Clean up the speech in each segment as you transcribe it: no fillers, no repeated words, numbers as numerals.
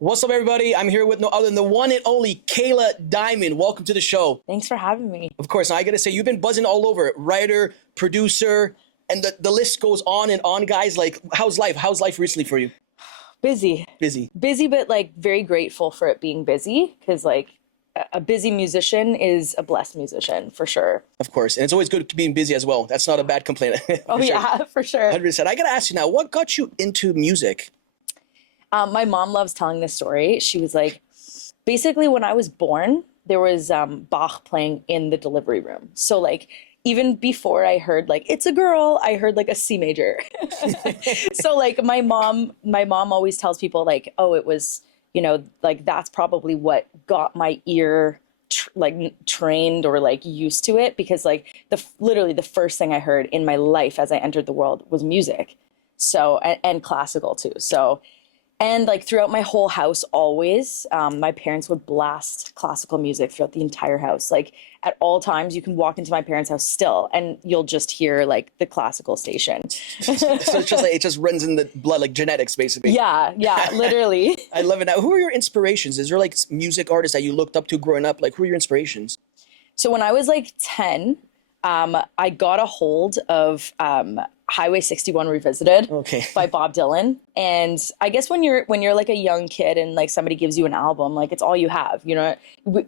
What's up, everybody? I'm here with no other than the one and only Kayla Diamond. Welcome to the show. Thanks for having me. Of course, now I gotta say, you've been buzzing all over. Writer, producer, and the list goes on and on, guys. Like, how's life? How's life recently for you? Busy. Busy. But like very grateful for it being busy because like a busy musician is a blessed musician for sure. Of course. And it's always good being busy as well. That's not a bad complaint. Oh, sure. yeah, for sure. 100%. I gotta ask you now, what got you into music? My mom loves telling this story. She was like, basically when I was born, there was Bach playing in the delivery room. So like even before I heard like it's a girl, I heard like a C major. So like my mom always tells people like, oh, it was, you know, like that's probably what got my ear trained or like used to it, because like literally the first thing I heard in my life as I entered the world was music. So and classical too. So and like throughout my whole house, always, my parents would blast classical music throughout the entire house. Like at all times, you can walk into my parents' house still, and you'll just hear like the classical station. So it's just like it just runs in the blood, like genetics, basically. Yeah, literally. I love it. Now, who are your inspirations? Is there like music artists that you looked up to growing up? Like, who are your inspirations? So when I was like 10, I got a hold of Highway 61 Revisited by Bob Dylan. And I guess when you're like a young kid and like somebody gives you an album, like it's all you have, you know.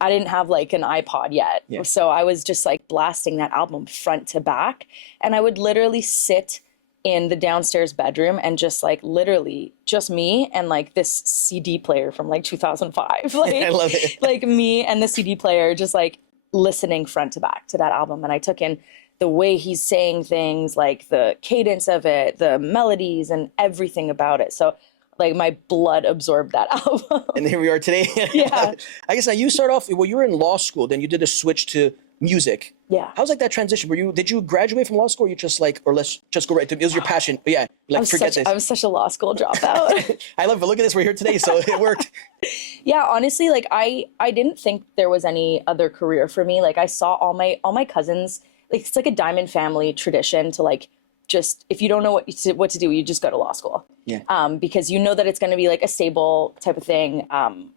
I didn't have like an iPod yet. Yeah. So I was just like blasting that album front to back. And I would literally sit in the downstairs bedroom and just like literally just me and like this CD player from like 2005. Like, I love it. Like me and the CD player just like listening front to back to that album. And I took in the way he's saying things, like the cadence of it, the melodies and everything about it. So like my blood absorbed that album. And here we are today. Yeah. I guess now you start off, well, you were in law school, then you did a switch to music. Yeah. How's like that transition? Did you graduate from law school, or you just like, or let's just go right to, it was your passion? But yeah, like forget this. I was such a law school dropout. I love it. Look at this, we're here today, so it worked. Yeah, honestly, like I didn't think there was any other career for me. Like I saw all my cousins. Like it's like a Diamond family tradition to like just, if you don't know what to do, you just go to law school. Yeah. Because you know that it's going to be like a stable type of thing.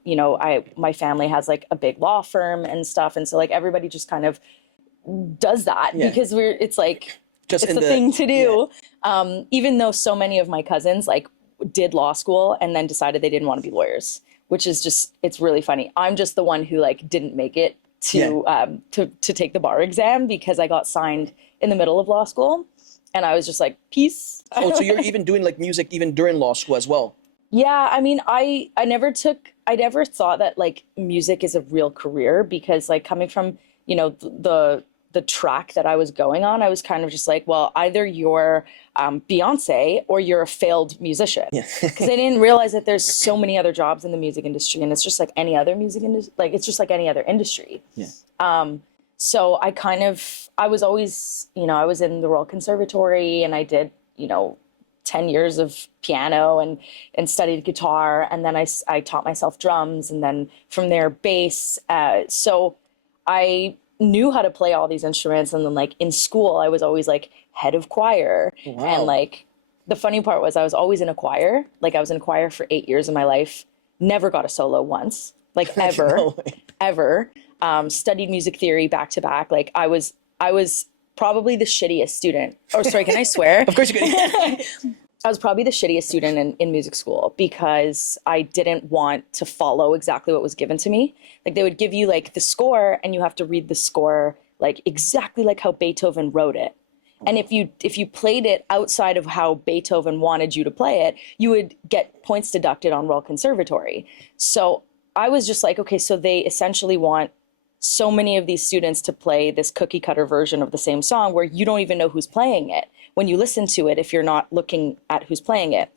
You know, my family has like a big law firm and stuff, and so like everybody just kind of does that because it's like just it's the thing to do. Yeah. Even though so many of my cousins like did law school and then decided they didn't want to be lawyers, which is just, it's really funny. I'm just the one who like didn't make it to take the bar exam because I got signed in the middle of law school, and I was just like, peace. Oh, so you're even doing like music even during law school as well? Yeah, I mean, I never thought that like music is a real career, because like coming from, you know, the track that I was going on, I was kind of just like, well, either you're Beyonce or you're a failed musician. Because I didn't realize that there's so many other jobs in the music industry, and it's just like any other music industry. Like it's just like any other industry. Yeah. So I was always, you know, I was in the Royal Conservatory, and I did, you know, 10 years of piano and studied guitar, and then I taught myself drums, and then from there bass. So I knew how to play all these instruments, and then like in school I was always like head of choir. Wow. And like the funny part was I was always in a choir. Like I was in a choir for 8 years of my life, never got a solo once, like ever. No way. Ever. Studied music theory back to back. Like I was probably the shittiest student. Oh, sorry, can I swear? Of course you can. I was probably the shittiest student in music school because I didn't want to follow exactly what was given to me. Like they would give you like the score, and you have to read the score like exactly like how Beethoven wrote it. And if you played it outside of how Beethoven wanted you to play it, you would get points deducted on Royal Conservatory. So I was just like, okay, so they essentially want so many of these students to play this cookie cutter version of the same song where you don't even know who's playing it when you listen to it if you're not looking at who's playing it.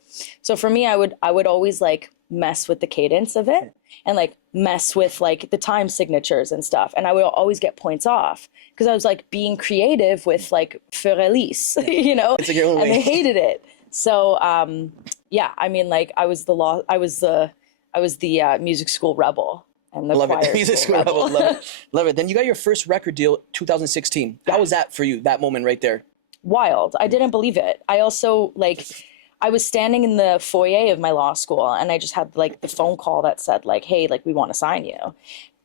So for me, I would always like mess with the cadence of it and like mess with like the time signatures and stuff. And I would always get points off because I was like being creative with like für Elise, you know, it's like your own and they hated it. So yeah, I mean, like I was the music school rebel. And the love choir it. Music school rebel. Love it. Love it. Then you got your first record deal 2016. How was that for you, that moment right there? Wild. I didn't believe it. I also like I was standing in the foyer of my law school, and I just had like the phone call that said like, hey, like we want to sign you.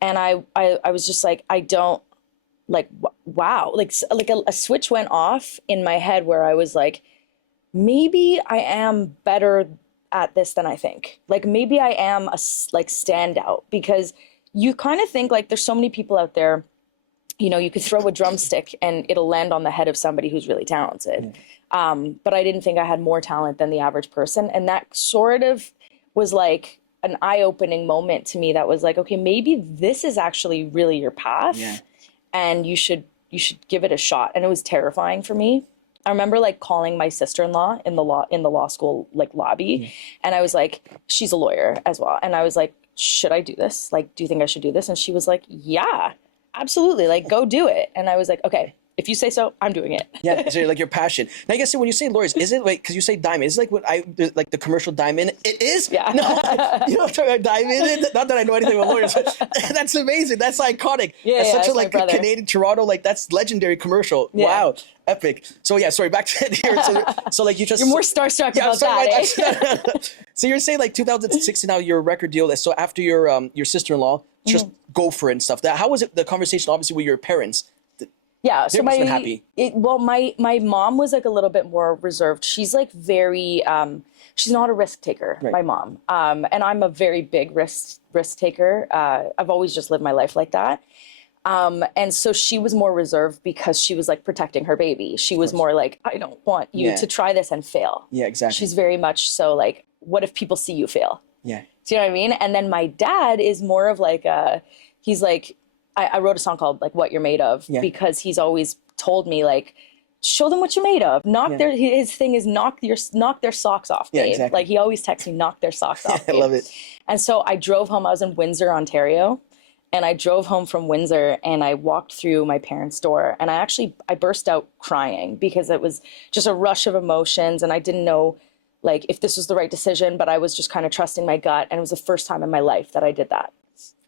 And I was just like, I don't like, wow, like, like a switch went off in my head where I was like, maybe I am better at this than I think. Like maybe I am a like standout, because you kind of think like there's so many people out there, you know, you could throw a drumstick and it'll land on the head of somebody who's really talented. But I didn't think I had more talent than the average person. And that sort of was like an eye-opening moment to me that was like, okay, maybe this is actually really your path. Yeah. And you should give it a shot. And it was terrifying for me. I remember like calling my sister-in-law in the law school like lobby, and I was like, she's a lawyer as well, and I was like, should I do this? Like, do you think I should do this? And she was like, yeah, absolutely, like go do it. And I was like, okay, if you say so, I'm doing it. Yeah, so like your passion. Now I guess when you say lawyers, is it like, because you say diamond, is it like what like the commercial diamond? It is? Yeah. No, you know what I'm talking about, diamond? Not that I know anything about lawyers, but that's amazing. That's iconic. Yeah, That's yeah, such a my like brother. Canadian Toronto, like that's legendary commercial. Yeah. Wow, epic. So yeah, sorry, back to here. So like you just... You're more starstruck Yeah, about sorry that, about that. So you're saying like 2016 now, your record deal, so after your sister-in-law, just go for it and stuff. How was it, the conversation obviously with your parents? Yeah, so must have been happy. My mom was like a little bit more reserved. She's like very she's not a risk taker, Right. my mom. And I'm a very big risk taker. I've always just lived my life like that. And so she was more reserved because she was like protecting her baby. She was more like, I don't want you Yeah. to try this and fail. Yeah, exactly. She's very much so like, what if people see you fail? Yeah. Do you know what I mean? And then my dad is more of like he's like, I wrote a song called like What You're Made Of, because he's always told me like, show them what you're made of. His thing is knock their socks off, babe. Yeah, exactly. Like he always texts me, knock their socks off, I babe. love it. And so I drove home. I was in Windsor, Ontario, and I drove home from Windsor and I walked through my parents' door, and I burst out crying because it was just a rush of emotions, and I didn't know like if this was the right decision, but I was just kind of trusting my gut, and it was the first time in my life that I did that.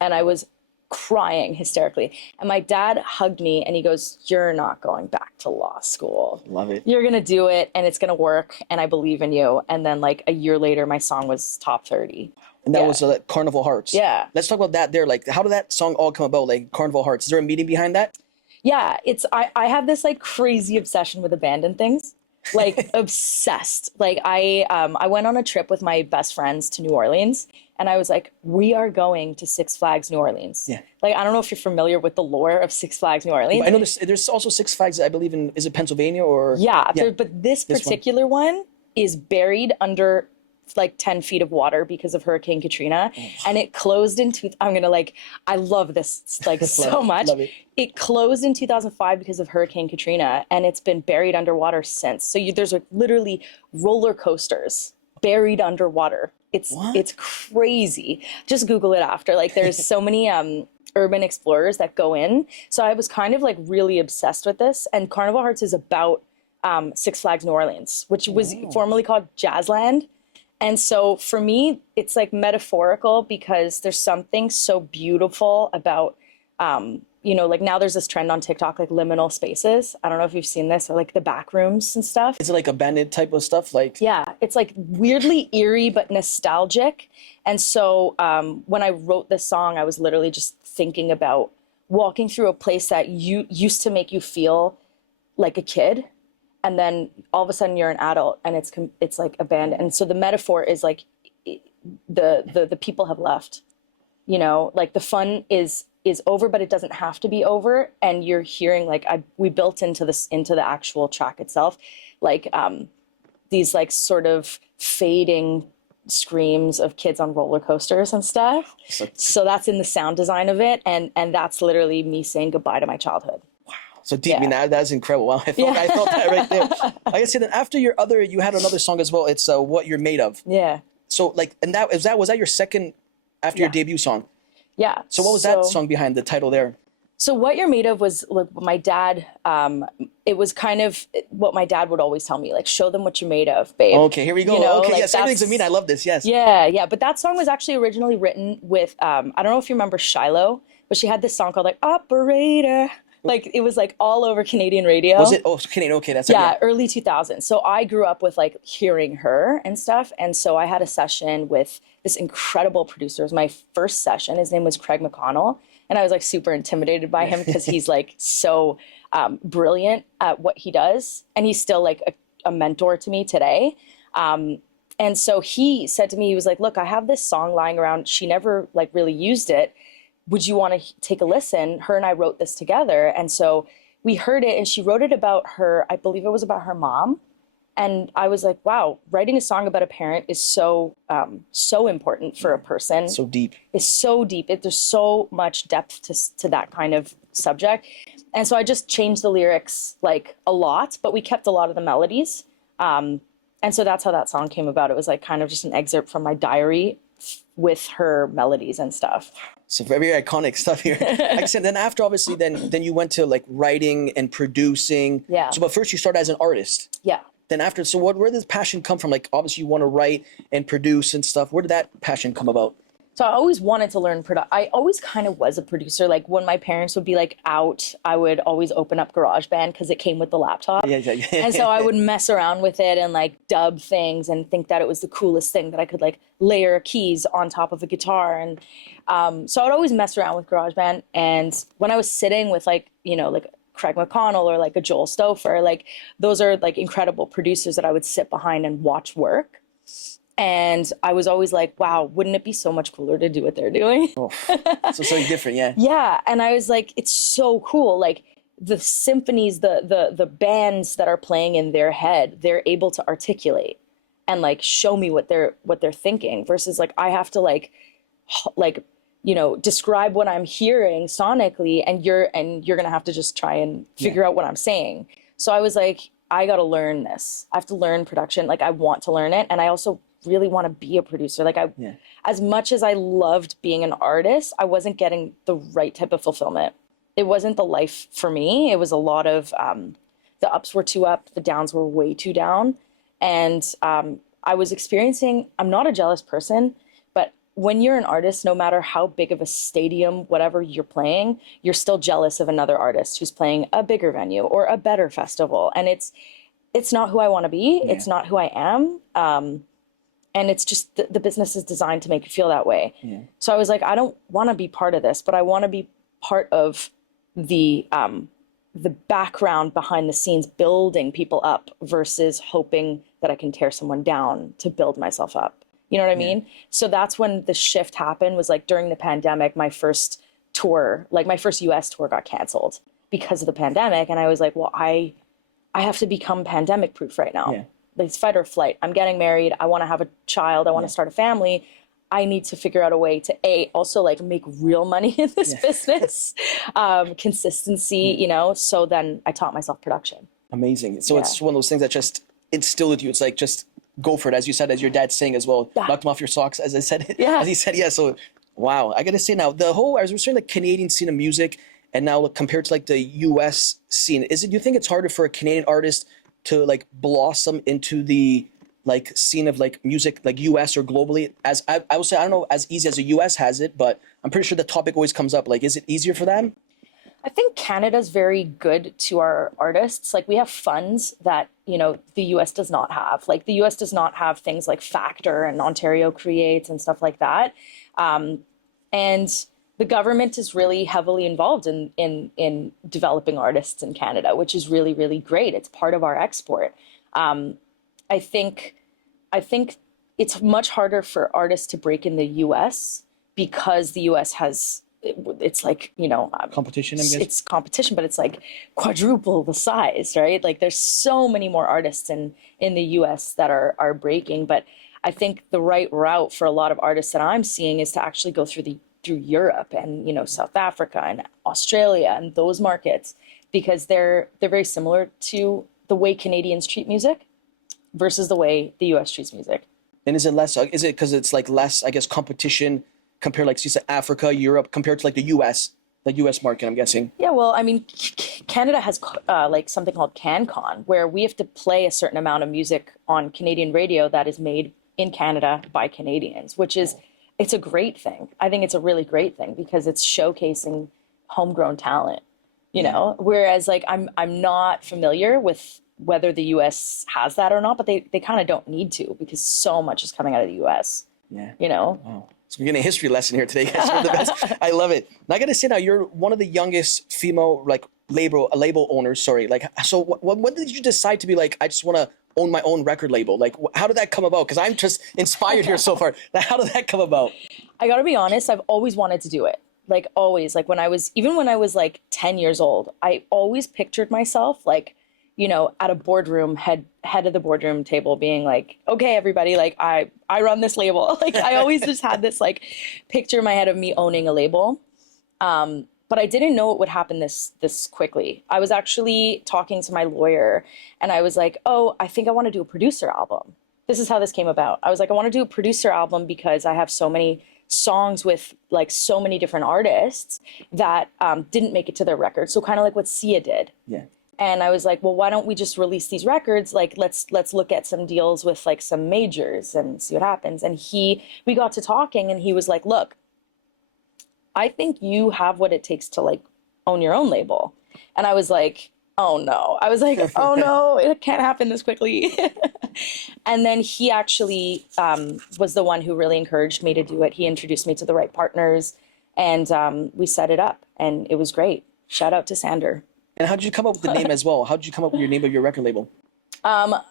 And I was crying hysterically. And my dad hugged me and he goes, you're not going back to law school. Love it. You're going to do it and it's going to work. And I believe in you. And then like a year later, my song was top 30. And that was Carnival Hearts. Yeah. Let's talk about that there. Like, how did that song all come about? Like, Carnival Hearts. Is there a meaning behind that? Yeah. I have this like crazy obsession with abandoned things. Like obsessed. Like I went on a trip with my best friends to New Orleans, and I was like, we are going to Six Flags New Orleans. Yeah. Like, I don't know if you're familiar with the lore of Six Flags New Orleans. I know there's also Six Flags, I believe is it Pennsylvania or? Yeah. But this particular one is buried under like 10 feet of water because of Hurricane Katrina. And it closed in I love this like so much. Love it. It closed in 2005 because of Hurricane Katrina, and it's been buried underwater since. So there's like literally roller coasters buried underwater. It's crazy. Just Google it after. Like there's so many urban explorers that go in. So I was kind of like really obsessed with this. And Carnival Hearts is about Six Flags New Orleans, which was formerly called Jazzland. And so for me, it's like metaphorical because there's something so beautiful about, like now there's this trend on TikTok, like liminal spaces. I don't know if you've seen this, or like the back rooms and stuff. Is it like abandoned type of stuff? Like, yeah, it's like weirdly eerie, but nostalgic. And so when I wrote this song, I was literally just thinking about walking through a place that used to make you feel like a kid. And then all of a sudden you're an adult and it's like abandoned. And so the metaphor is like the people have left, like the fun is over, but it doesn't have to be over. And you're hearing like, we built into the actual track itself, like these like sort of fading screams of kids on roller coasters and stuff. So that's in the sound design of it. And that's literally me saying goodbye to my childhood. So deep, that's incredible. Wow, I felt that right there. Like I said, then after you had another song as well. It's What You're Made Of. Yeah. So like, and was that your second after your debut song? Yeah. So what was that song behind the title there? So What You're Made Of was like my dad. It was kind of what my dad would always tell me, like, show them what you're made of, babe. Okay, here we go. Okay, like yes, everything's a mean. I love this. Yes. Yeah. But that song was actually originally written with I don't know if you remember Shiloh, but she had this song called like Operator. Like it was like all over Canadian radio. Was it? Oh, Canadian. Okay, that's Yeah, early 2000s. So I grew up with like hearing her and stuff. And so I had a session with this incredible producer. It was my first session. His name was Craig McConnell. And I was like super intimidated by him because he's like so brilliant at what he does. And he's still like a mentor to me today. And so he said to me, he was like, look, I have this song lying around. She never like really used it. Would you want to take a listen? Her and I wrote this together. And so we heard it, and she wrote it about her, I believe it was about her mom. And I was like, wow, writing a song about a parent is so, so important for a person. so deep. It's so deep. There's so much depth to that kind of subject. And so I just changed the lyrics like a lot, but we kept a lot of the melodies. And so that's how that song came about. It was like kind of just an excerpt from my diary with her melodies and stuff. So very iconic stuff here. Like I said, then after obviously, then you went to like writing and producing. Yeah. So, but first you started as an artist. Yeah. Then after, so where did this passion come from? Like obviously you want to write and produce and stuff. Where did that passion come about? So I always wanted to learn I always kind of was a producer. Like when my parents would be like out, I would always open up GarageBand because it came with the laptop. Yeah. And so I would mess around with it and like dub things and think that it was the coolest thing that I could like layer keys on top of a guitar. And so I would always mess around with GarageBand. And when I was sitting with like, you know, like Craig McConnell or like a Joel Stouffer, like those are like incredible producers that I would sit behind and watch work. And I was always like, wow, wouldn't it be so much cooler to do what they're doing? Oh, so something different, yeah. Yeah. And I was like, it's so cool. Like the symphonies, the bands that are playing in their head, they're able to articulate and like show me what they're thinking versus like I have to like, you know, describe what I'm hearing sonically and you're going to have to just try and figure out what I'm saying. So I was like, I got to learn this. I have to learn production. Like I want to learn it. And I also really want to be a producer. Like as much as I loved being an artist, I wasn't getting the right type of fulfillment. It wasn't the life for me. It was a lot of, the ups were too up, the downs were way too down. And I was experiencing, I'm not a jealous person, but when you're an artist, no matter how big of a stadium, whatever you're playing, you're still jealous of another artist who's playing a bigger venue or a better festival. And it's not who I want to be. Yeah. It's not who I am. And it's just the business is designed to make you feel that way. Yeah. So I was like, I don't want to be part of this, but I want to be part of the background behind the scenes, building people up versus hoping that I can tear someone down to build myself up. You know what I mean? So that's when the shift happened, was like during the pandemic, my first tour, like my first US tour got canceled because of the pandemic. And I was like, well, I have to become pandemic proof right now. Yeah. Like it's fight or flight. I'm getting married. I want to have a child. I want to start a family. I need to figure out a way to also like make real money in this business, consistency, you know? So then I taught myself production. Amazing. So it's one of those things that just instilled with you. It's like, just go for it. As you said, as your dad's saying as well, knocked him off your socks, as I said, as he said, So, wow. I got to say now, as we're saying, the Canadian scene of music and now compared to like the US scene, do you think it's harder for a Canadian artist to like blossom into the like scene of like music, like US or globally? As I will say, I don't know as easy as the US has it, but I'm pretty sure the topic always comes up. Like, is it easier for them? I think Canada's very good to our artists. Like we have funds that, you know, the US does not have. Like the US does not have things like Factor and Ontario Creates and stuff like that. And the government is really heavily involved in developing artists in Canada, which is really, really great. It's part of our export. I think it's much harder for artists to break in the US because the US has, it's like, you know, competition, I guess. It's competition, but it's like quadruple the size, right? Like there's so many more artists in the US that are breaking. But I think the right route for a lot of artists that I'm seeing is to actually go through Europe and, you know, South Africa and Australia and those markets, because they're very similar to the way Canadians treat music versus the way the US treats music. And is it because it's like less, I guess, competition compared, like you said, Africa, Europe, compared to like the US market, I'm guessing? Yeah, well, I mean, Canada has like something called CanCon, where we have to play a certain amount of music on Canadian radio that is made in Canada by Canadians, which is, it's a great thing. I think it's a really great thing because it's showcasing homegrown talent. you know, whereas like I'm not familiar with whether the US has that or not, but they kind of don't need to because so much is coming out of the US. Yeah. You know? Wow. So we're getting a history lesson here today, guys. You're the best. I love it. And I gotta say now, you're one of the youngest female like label owners. Sorry. Like, so when did you decide to be like, I just want to own my own record label? Like, how did that come about? Because I'm just inspired here so far. How did that come about? I gotta be honest, I've always wanted to do it. Like always, like when I was like 10 years old, I always pictured myself like, you know, at a boardroom, head of the boardroom table being like, okay, everybody, like I run this label. Like I always just had this like picture in my head of me owning a label. But I didn't know it would happen this quickly. I was actually talking to my lawyer and I was like, oh, I think I want to do a producer album. This is how this came about. I was like, I want to do a producer album because I have so many songs with like so many different artists that didn't make it to their record. So kind of like what Sia did. Yeah. And I was like, well, why don't we just release these records? Like, let's look at some deals with like some majors and see what happens. And we got to talking and he was like, look, I think you have what it takes to like own your own label. And I was like, oh no. I was like, oh no, it can't happen this quickly. And then he actually was the one who really encouraged me to do it. He introduced me to the right partners and we set it up and it was great. Shout out to Sander. And how did you come up with the name as well? How did you come up with your name of your record label? I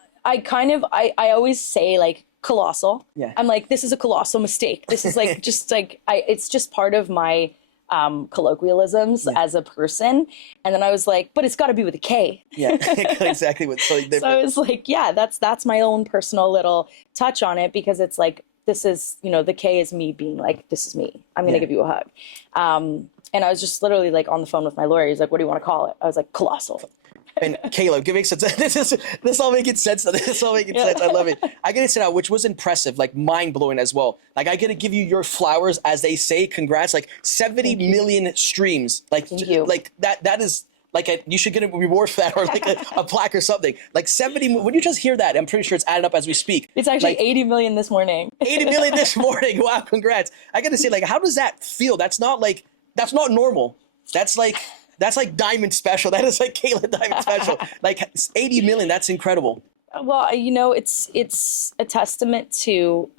always say like colossal. Yeah. I'm like, this is a colossal mistake. This is like, just like, it's just part of my colloquialisms as a person. And then I was like, but it's got to be with a K. Yeah, exactly. So I was like, yeah, that's my own personal little touch on it because it's like, this is, you know, the K is me being like, this is me. I'm going to give you a hug. And I was just literally like on the phone with my lawyer. He's like, what do you want to call it? I was like, colossal. And Kayla, give me sense. This all making sense. This all making sense. I love it. I gotta say now, which was impressive, like mind blowing as well. Like I gotta give you your flowers, as they say. Congrats, like 70 million streams. Like Thank you. Like that is like you should get a reward for that or like a plaque or something. Like 70. When you just hear that, I'm pretty sure it's added up as we speak. It's actually like, 80 million this morning. 80 million this morning. Wow, congrats. I gotta say, like, how does that feel? That's not normal. That's like Diamond special. That is like Kayla Diamond special. Like 80 million. That's incredible. Well, you know, it's a testament to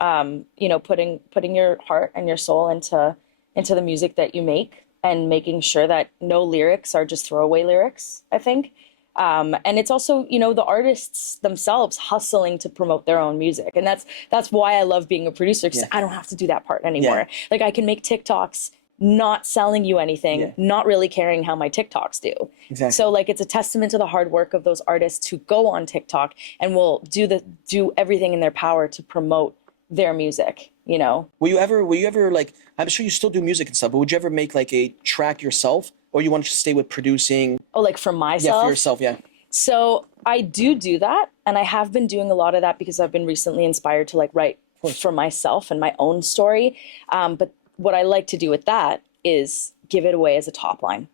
you know, putting your heart and your soul into the music that you make and making sure that no lyrics are just throwaway lyrics, I think. And it's also, you know, the artists themselves hustling to promote their own music. And that's why I love being a producer because I don't have to do that part anymore. Yeah. Like I can make TikToks not selling you anything, not really caring how my TikToks do. Exactly. So like it's a testament to the hard work of those artists who go on TikTok and will do everything in their power to promote their music, you know? Will you ever like, I'm sure you still do music and stuff, but would you ever make like a track yourself or you want to stay with producing? Oh, like for myself? Yeah, for yourself, yeah. So I do that. And I have been doing a lot of that because I've been recently inspired to like write for myself and my own story. But what I like to do with that is give it away as a top line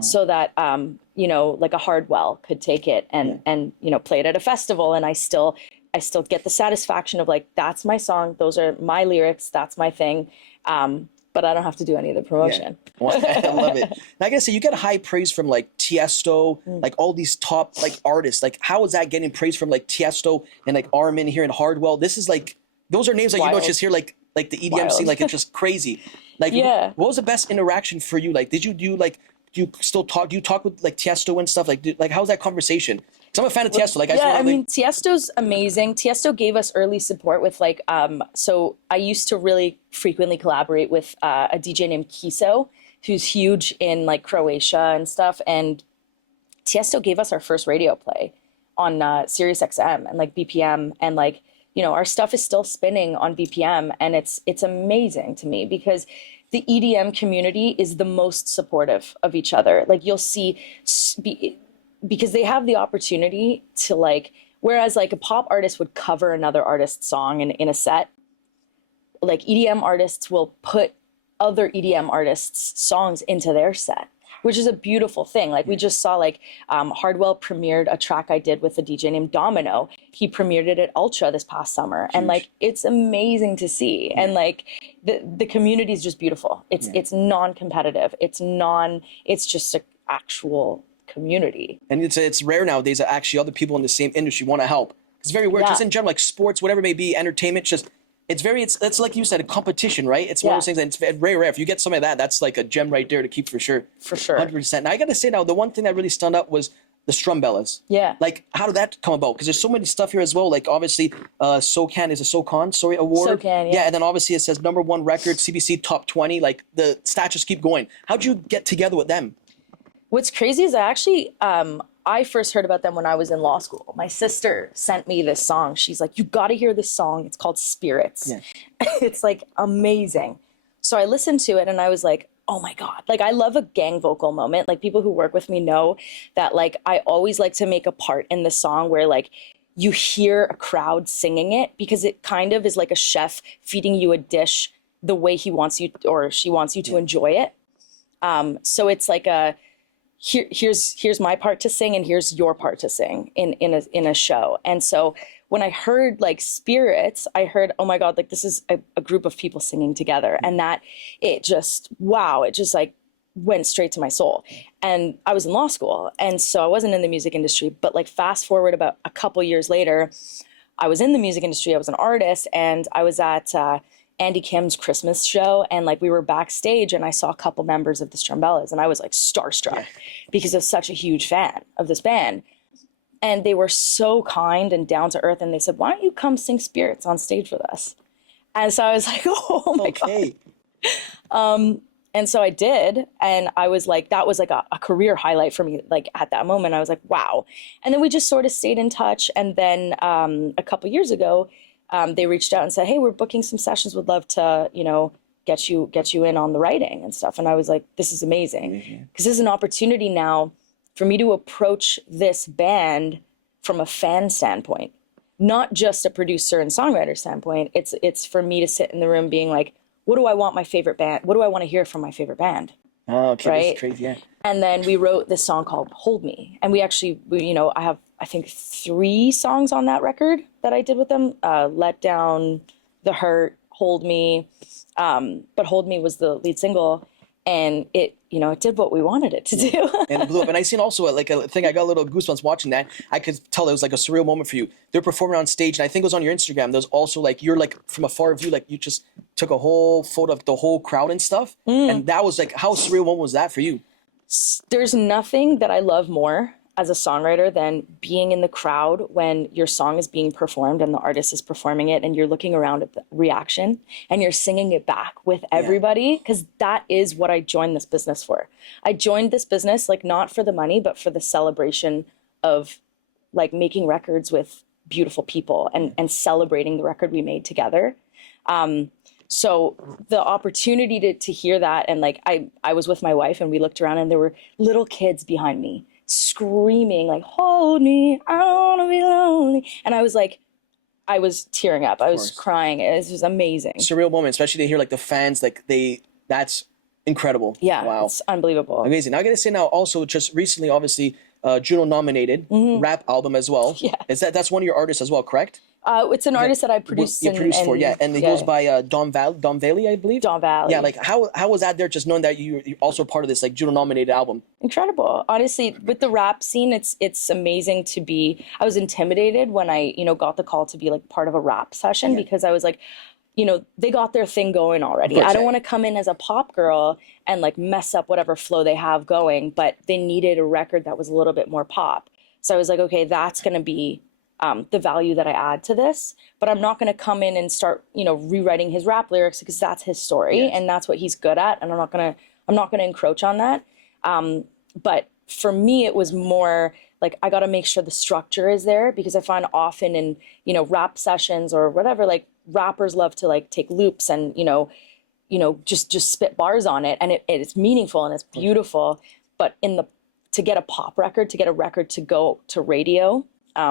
so that, you know, like a Hardwell could take it and, you know, play it at a festival. And I still get the satisfaction of like, that's my song. Those are my lyrics. That's my thing. But I don't have to do any of the promotion. Yeah. Well, I love it. And I gotta say, you get high praise from like Tiesto, like all these top like artists. Like, how is that getting praise from like Tiesto and like Armin here in Hardwell? This is like, those are names like, you don't just hear like the EDM scene, like it's just crazy. Like, what was the best interaction for you? Like, do you still talk? Do you talk with like Tiesto and stuff? Like how's that conversation? Because I'm a fan of Tiesto. Like, I mean, Tiesto's amazing. Tiesto gave us early support with like, so I used to really frequently collaborate with a DJ named Kiso, who's huge in like Croatia and stuff. And Tiesto gave us our first radio play on Sirius XM and like BPM and like, you know, our stuff is still spinning on BPM and it's amazing to me because the EDM community is the most supportive of each other. Like you'll see, because they have the opportunity to like, whereas like a pop artist would cover another artist's song in a set, like EDM artists will put other EDM artists' songs into their set, which is a beautiful thing. Like we just saw like Hardwell premiered a track I did with a DJ named Domino. He premiered it at Ultra this past summer. And like, it's amazing to see. And like the community is just beautiful. It's non-competitive. It's just actual community. And it's rare nowadays that actually other people in the same industry want to help. It's very weird. Just in general, like sports, whatever it may be, entertainment, just it's like you said, a competition, right? It's one of those things, and it's very rare. If you get something like that, that's like a gem right there to keep for sure. For sure. 100%. Now I gotta say now, the one thing that really stood out was the Strumbellas. Yeah. Like, how did that come about? Because there's so many stuff here as well. Like, obviously, SOCAN award. SOCAN, yeah. And then obviously it says #1 record, CBC top 20. Like, the stats just keep going. How'd you get together with them? What's crazy is I first heard about them when I was in law school. My sister sent me this song. She's like, you got to hear this song. It's called Spirits. Yeah. It's like amazing. So I listened to it and I was like, oh my God. Like, I love a gang vocal moment. Like, people who work with me know that, like, I always like to make a part in the song where, like, you hear a crowd singing it, because it kind of is like a chef feeding you a dish the way he wants you or she wants you to enjoy it. So it's like here's my part to sing and here's your part to sing in a show. And so when I heard like Spirits, I heard, oh my God, like this is a group of people singing together, and that it just like went straight to my soul. And I was in law school, and so I wasn't in the music industry, but like fast forward about a couple years later, I was in the music industry. I was an artist, and I was at Andy Kim's Christmas show, and like we were backstage, and I saw a couple members of the Strumbellas, and I was like starstruck because I was such a huge fan of this band. And they were so kind and down to earth, and they said, why don't you come sing Spirits on stage with us? And so I was like, oh my God. And so I did, and I was like, that was like a career highlight for me. Like at that moment, I was like, wow. And then we just sort of stayed in touch. And then a couple years ago, they reached out and said, hey, we're booking some sessions. Would love to, get you in on the writing and stuff. And I was like, this is amazing. Because this is an opportunity now for me to approach this band from a fan standpoint, not just a producer and songwriter standpoint. It's for me to sit in the room being like, what do I want my favorite band? What do I want to hear from my favorite band? Oh, okay, right? That's crazy, yeah. And then we wrote this song called Hold Me. And I have, I think, 3 songs on that record that I did with them. Let Down, The Hurt, Hold Me. But Hold Me was the lead single. And it did what we wanted it to do. And it blew up. And I seen also like a thing, I got a little goosebumps watching that. I could tell it was like a surreal moment for you. They're performing on stage, and I think it was on your Instagram. There's also like, you're like from a far view, like you just took a whole photo of the whole crowd and stuff. And that was like, how surreal moment was that for you? There's nothing that I love more as a songwriter than being in the crowd when your song is being performed and the artist is performing it, and you're looking around at the reaction and you're singing it back with everybody, because that is what I joined this business for. I joined this business like not for the money, but for the celebration of like making records with beautiful people and celebrating the record we made together. So the opportunity to hear that, and like I was with my wife and we looked around and there were little kids behind me screaming like, hold me, I don't want to be lonely. And I was like, I was tearing up. I was crying. It was amazing. Surreal moment, especially to hear like the fans, like that's incredible. Yeah, wow, it's unbelievable. Amazing. Now I gotta say now also just recently, obviously, Juno nominated rap album as well. Yeah. That's one of your artists as well, correct? It's an artist that I produced. You produced for, and he goes by Don Valley, I believe. Don Valley. Yeah, like how was that there? Just knowing that you're also part of this like Juno nominated album. Incredible. Honestly, with the rap scene, it's amazing to be. I was intimidated when I got the call to be like part of a rap session, because I was like, they got their thing going already. I don't want to come in as a pop girl and like mess up whatever flow they have going, but they needed a record that was a little bit more pop. So I was like, okay, that's going to be the value that I add to this, but I'm not going to come in and start, rewriting his rap lyrics, because that's his story and that's what he's good at. And I'm not going to encroach on that. But for me, it was more like, I got to make sure the structure is there, because I find often in, rap sessions or whatever, like rappers love to like take loops and, just spit bars on it. And it's meaningful and it's beautiful. But to get a pop record, to get a record to go to radio,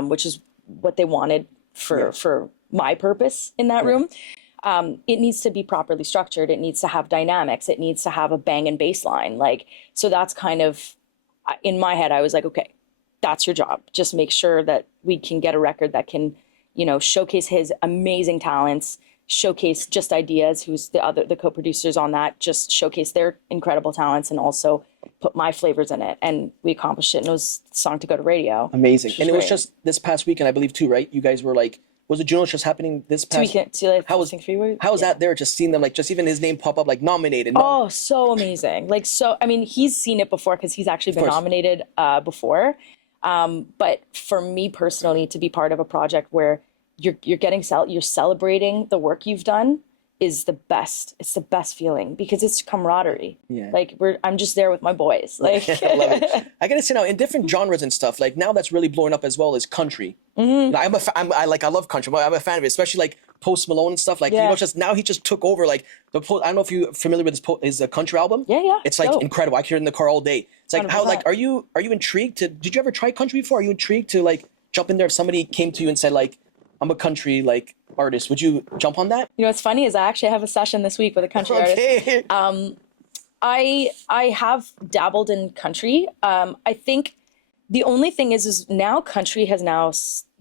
which is what they wanted for my purpose in that room. It needs to be properly structured. It needs to have dynamics. It needs to have a bang and bass line. Like, so that's kind of, in my head, I was like, okay, that's your job. Just make sure that we can get a record that can, showcase his amazing talents, showcase Just Ideas, who's the co-producers on that, just showcase their incredible talents, and also put my flavors in it, and we accomplished it, and it was the song to go to radio. Amazing. And it was great. just this past weekend, I believe, too, right? You guys were like, was the Junos just happening this past How was that there? Just seeing them, like, just even his name pop up, like, nominated. Oh, so amazing. Like, so, I mean, he's seen it before because he's actually been nominated before. But for me personally, to be part of a project where you're celebrating the work you've done is the best. It's the best feeling because it's camaraderie. Yeah. Like I'm just there with my boys. Like I love it. I gotta say now, in different genres and stuff, like now that's really blowing up as well as country. Mm-hmm. I love country. I'm a fan of it, especially like Post Malone and stuff. Like, you know, just now he just took over like I don't know if you're familiar with his country album. Yeah. It's like incredible. I can hear it in the car all day. It's like 100%. How, like, are you intrigued to, did you ever try country before? Are you intrigued to like jump in there if somebody came to you and said like, I'm a country like artist? Would you jump on that? You know, what's funny is I actually have a session this week with a country artist. I have dabbled in country. I think the only thing is now country has now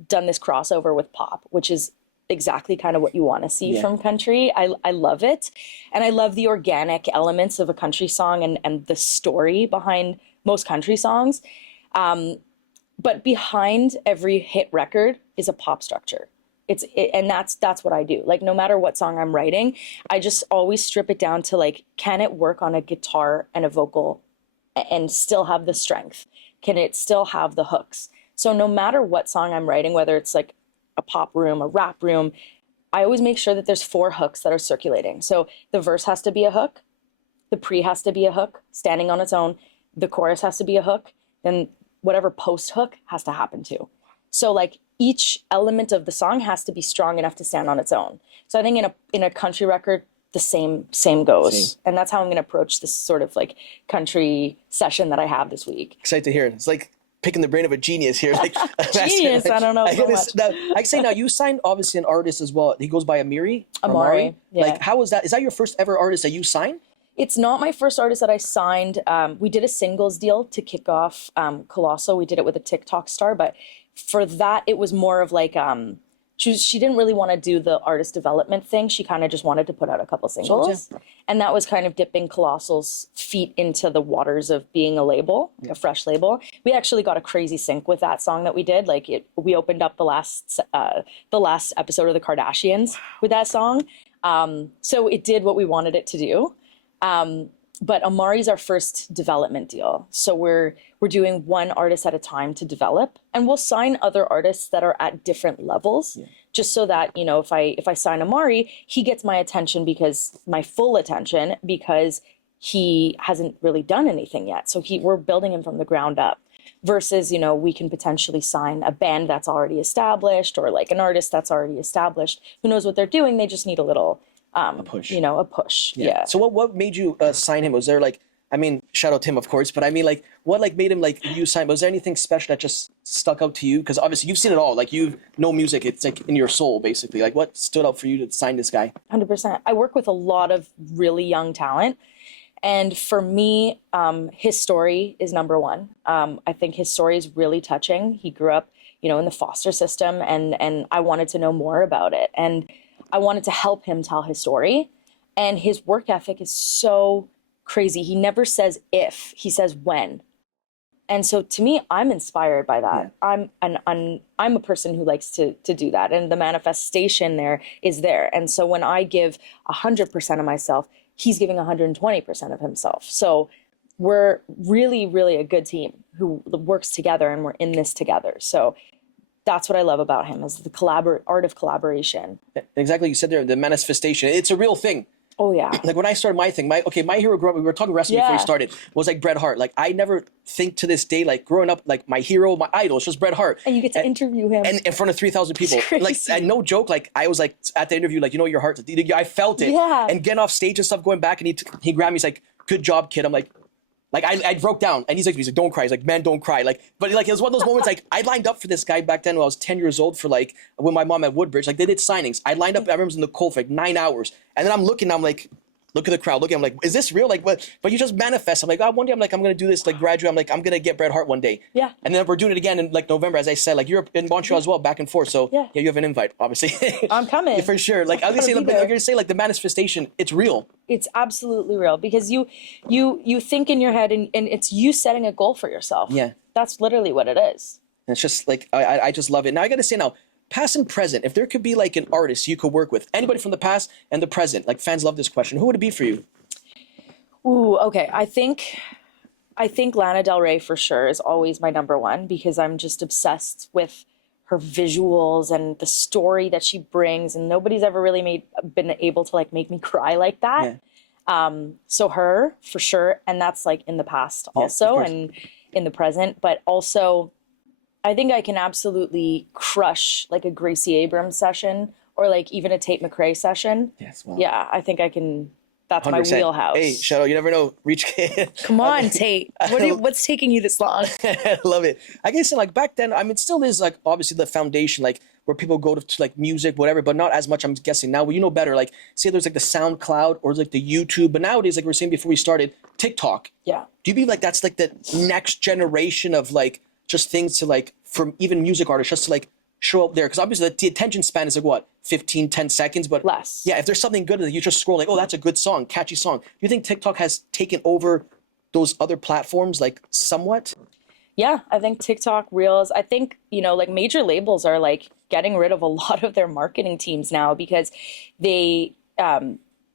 done this crossover with pop, which is exactly kind of what you want to see from country. I love it. And I love the organic elements of a country song and the story behind most country songs. But behind every hit record is a pop structure. And that's what I do. Like, no matter what song I'm writing, I just always strip it down to like, can it work on a guitar and a vocal and still have the strength? Can it still have the hooks? So no matter what song I'm writing, whether it's like a pop room, a rap room, I always make sure that there's 4 hooks that are circulating. So the verse has to be a hook, the pre has to be a hook, standing on its own, the chorus has to be a hook, then whatever post hook has to happen too. So like each element of the song has to be strong enough to stand on its own. So I think in a country record, the same goes. And that's how I'm going to approach this sort of like country session that I have this week. Excited to hear it. It's like picking the brain of a genius here. Like genius, I don't know so much. Now, I can say now you signed obviously an artist as well. He goes by Amiri. Amari. Yeah. Like, how was that? Is that your first ever artist that you signed? It's not my first artist that I signed. We did a singles deal to kick off Colossal. We did it with a TikTok star, but for that, it was more of like, she didn't really want to do the artist development thing. She kind of just wanted to put out a couple singles. Yeah. And that was kind of dipping Colossal's feet into the waters of being a label, a fresh label. We actually got a crazy sync with that song that we did. Like we opened up the last episode of the Kardashians with that song. So it did what we wanted it to do. But Amari's our first development deal. So we're doing one artist at a time to develop, and we'll sign other artists that are at different levels, just so that, you know, if I sign Amari, he gets my attention, my full attention, because he hasn't really done anything yet. So we're building him from the ground up, versus, you know, we can potentially sign a band that's already established, or like an artist that's already established, who knows what they're doing. They just need a little, a push. You know, a push. Yeah. So what made you sign him? Was there like, I mean, shout out to him, of course, but I mean, like, what like made him like you sign? Was there anything special that just stuck out to you? Because obviously you've seen it all. Like, you know music, it's like in your soul, basically. Like, what stood out for you to sign this guy? 100%. I work with a lot of really young talent, and for me, his story is number one. I think his story is really touching. He grew up, you know, in the foster system, and I wanted to know more about it, and I wanted to help him tell his story. And his work ethic is so crazy. He never says if, he says when. And so to me, I'm inspired by that. Yeah. I'm a person who likes to do that, and the manifestation there is there. And so when I give 100% of myself, he's giving 120% of himself. So we're really, really a good team who works together, and we're in this together. So that's what I love about him, is the art of collaboration. Exactly, you said there, the manifestation. It's a real thing. Oh yeah. Like when I started my thing, my hero growing up, we were talking wrestling before we started, was like Bret Hart. Like, I never think to this day, like growing up, like my hero, my idol, it's just Bret Hart. And you get to interview him. And in front of 3,000 people. Like, and no joke, like I was like at the interview, like, you know, your heart, I felt it. Yeah. And getting off stage and stuff, going back, and he grabbed me, he's like, good job, kid. I'm like I broke down, and he's like, don't cry. He's like, man, don't cry. Like, but like, it was one of those moments, like, I lined up for this guy back then when I was 10 years old for like, when my mom at Woodbridge, like they did signings. I lined up, I remember, in the cold for like 9 hours. And then I'm looking, I'm like, look at the crowd. Look at, I'm like, is this real? Like, what? But you just manifest. I'm like, oh, one day I'm like, I'm going to do this, like graduate. I'm like, I'm going to get Bret Hart one day. Yeah. And then we're doing it again in like November, as I said, like you're in Montreal as well, back and forth. So yeah, you have an invite, obviously. I'm coming. Yeah, for sure. Like I was going to say, like the manifestation, it's real. It's absolutely real because you think in your head and it's you setting a goal for yourself. Yeah. That's literally what it is. And it's just like, I just love it. Now I got to say now, past and present, if there could be like an artist you could work with, anybody from the past and the present, like fans love this question, who would it be for you? Ooh, okay. I think Lana Del Rey for sure is always my number one because I'm just obsessed with her visuals and the story that she brings, and nobody's ever really been able to like make me cry like that. Yeah. So her for sure, and that's like in the past also, and in the present, but also I think I can absolutely crush like a Gracie Abrams session or like even a Tate McRae session. Yes, well. Yeah, I think I can. That's 100%. My wheelhouse. Hey, shout out. You never know. Reach. Come on, Tate. What's taking you this long? I love it. I guess like back then, I mean, it still is like obviously the foundation, like where people go to like music, whatever, but not as much. I'm guessing now. Well, you know better. Like say there's like the SoundCloud or like the YouTube, but nowadays, like we were saying before we started, TikTok. Yeah. Do you believe like that's like the next generation of like just things to like from even music artists just to like show up there? Because obviously the attention span is like what, 10 seconds, but less. Yeah, if there's something good, you just scroll like, oh, that's a good song, catchy song. Do you think TikTok has taken over those other platforms like somewhat? Yeah, I think TikTok, Reels, I think, like major labels are like getting rid of a lot of their marketing teams now because they,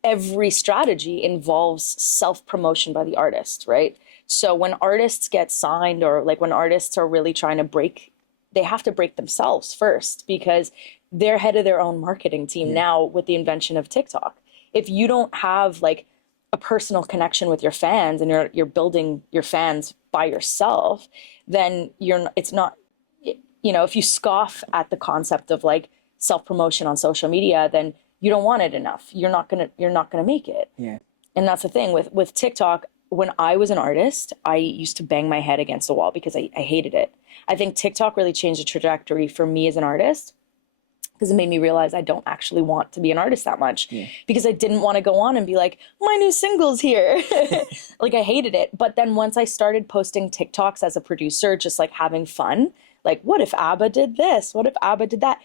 every strategy involves self-promotion by the artist, right? So when artists get signed or like when artists are really trying to break, they have to break themselves first because they're head of their own marketing team now with the invention of TikTok. If you don't have like a personal connection with your fans and you're building your fans by yourself, then it's not, if you scoff at the concept of like self-promotion on social media, then you don't want it enough. You're not gonna make it. Yeah. And that's the thing with TikTok. When I was an artist, I used to bang my head against the wall because I hated it. I think TikTok really changed the trajectory for me as an artist because it made me realize I don't actually want to be an artist that much because I didn't want to go on and be like, my new single's here. Like I hated it. But then once I started posting TikToks as a producer, just like having fun, like what if ABBA did this? What if ABBA did that?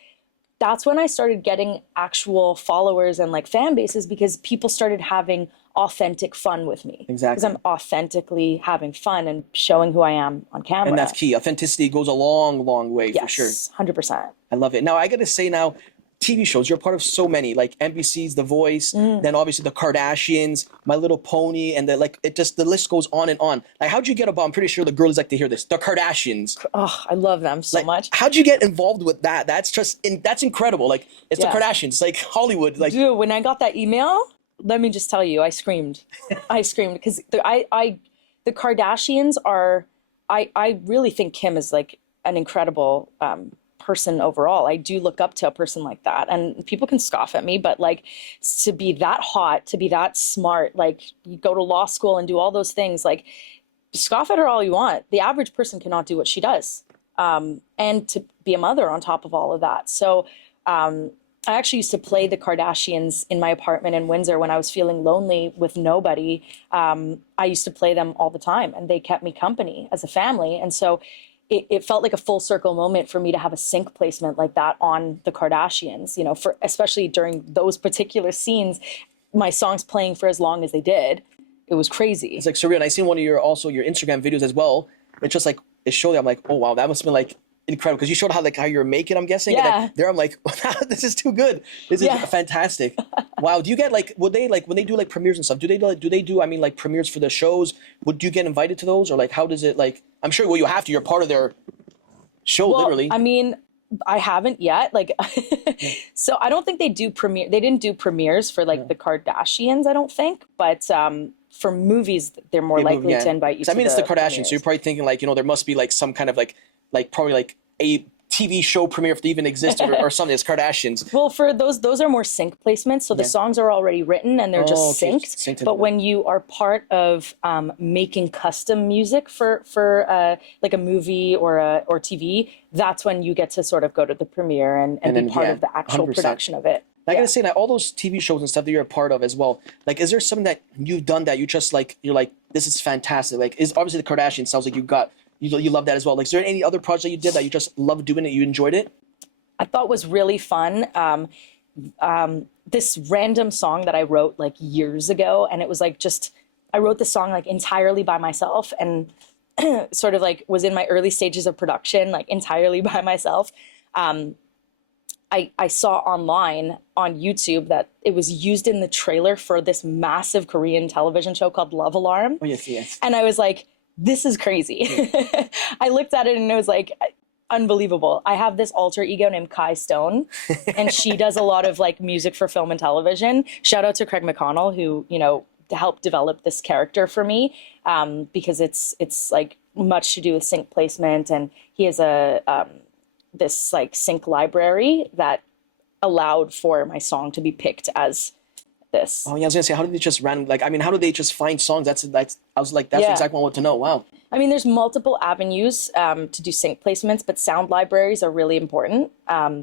That's when I started getting actual followers and like fan bases because people started having authentic fun with me. Exactly. Because I'm authentically having fun and showing who I am on camera. And that's key. Authenticity goes a long, long way for sure. 100%. I love it. Now, I got to say now, TV shows, you're part of so many, like NBC's The Voice, then obviously The Kardashians, My Little Pony, and the list goes on and on. Like, how'd you get involved? I'm pretty sure the girls like to hear this. The Kardashians. Oh, I love them so much. How'd you get involved with that? That's just, that's incredible. Like, it's the Kardashians, like Hollywood. Like, dude, when I got that email, let me just tell you, I screamed. I screamed because the Kardashians are, I really think Kim is like an incredible person overall. I do look up to a person like that, and people can scoff at me, but like to be that hot, to be that smart, like you go to law school and do all those things, like scoff at her all you want. The average person cannot do what she does. And to be a mother on top of all of that. So, I actually used to play the Kardashians in my apartment in Windsor when I was feeling lonely with nobody. I used to play them all the time, and they kept me company as a family. And so it felt like a full circle moment for me to have a sync placement like that on the Kardashians, for especially during those particular scenes, my songs playing for as long as they did. It was crazy. It's like surreal. And I seen one of your Instagram videos as well. It's just like, it showed me, I'm like, oh wow, that must have been like incredible, because you showed how you're making, I'm guessing. Yeah. And there I'm like, wow, this is too good. This is fantastic. Wow. Do you get would they when they do premieres and stuff? Do they do premieres for the shows? Would you get invited to those, or how does it I'm sure you have to. You're part of their show, literally. I mean, I haven't yet. So I don't think they do premiere. They didn't do premieres for the Kardashians, I don't think, but for movies, they're more likely to invite you. I mean, it's the Kardashians, premieres. So you're probably thinking there must be some kind of probably a TV show premiere if they even existed or something. It's Kardashians. Well, for those are more sync placements. So the songs are already written and they're just synced. But when you are part of making custom music for a movie or TV, that's when you get to sort of go to the premiere and be part of the actual 100%. Production of it. I gotta say that all those TV shows and stuff that you're a part of as well, like, is there something that you've done that you just like, you're like, this is fantastic? Like, is obviously the Kardashians sounds like you love that as well. Like, is there any other project that you did that you just loved doing it, you enjoyed it? I thought was really fun. This random song that I wrote like years ago, and it was like just I wrote the song like entirely by myself, and sort of like was in my early stages of production, like entirely by myself. I saw online on YouTube that it was used in the trailer for this massive Korean television show called Love Alarm. Oh, yes, yes. And I was like, this is crazy. Yeah. I looked at it and it was like, unbelievable. I have this alter ego named Kai Stone, and she does a lot of like music for film and television. Shout out to Craig McConnell, who, you know, helped develop this character for me, because it's like much to do with sync placement, and he has a this like sync library that allowed for my song to be picked as this. Oh yeah, I was gonna say, how did they just like, I mean, how do they just find songs? That's I was like, that's exactly what I want to know. Wow. I mean, there's multiple avenues to do sync placements, but sound libraries are really important